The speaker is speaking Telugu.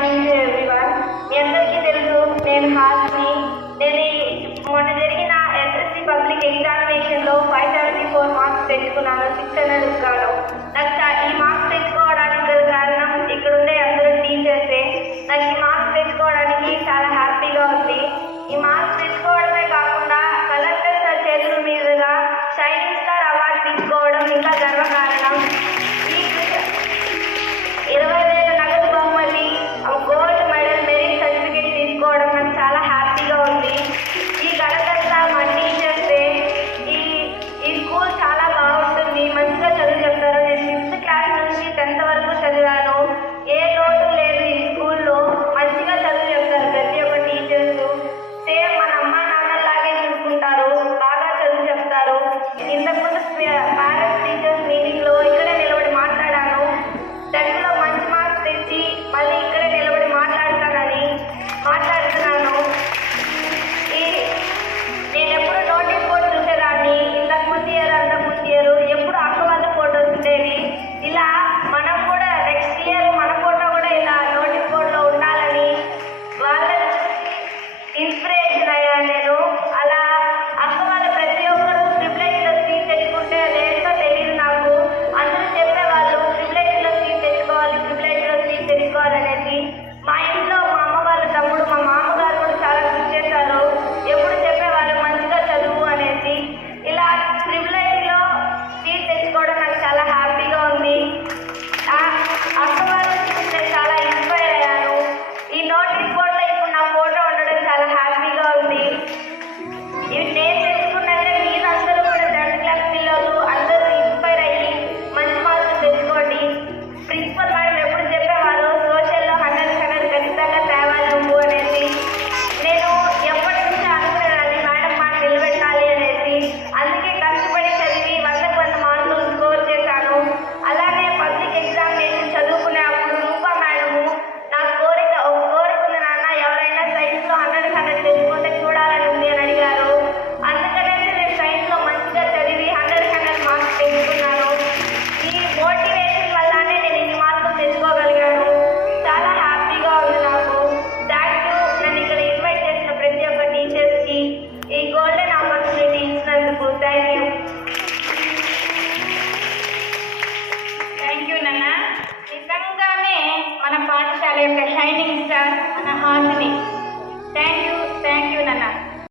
Morning to everyone. మీ అందరికీ తెలుసు నేను హాస్ని. నేను మొన్న జరిగిన ఎస్ఎస్సి పబ్లిక్ ఎగ్జామినేషన్లో 574 మార్క్స్ తెచ్చుకున్నాను 600 గాను. నాకు ఈ మార్క్స్ తెచ్చుకోవడానికి గల కారణం ఇక్కడుండే అందరూ టీచర్సే. నాకు ఈ మార్క్స్ తెచ్చుకోవడానికి చాలా హ్యాపీగా ఉంది. ఈ మార్క్స్ తెచ్చుకోవడమే కాకుండా కలెక్టర్ సార్ చేతుల మీదుగా షైనింగ్ స్టార్ అవార్డు తీసుకోవడం ఇంకా గర్వకారణం.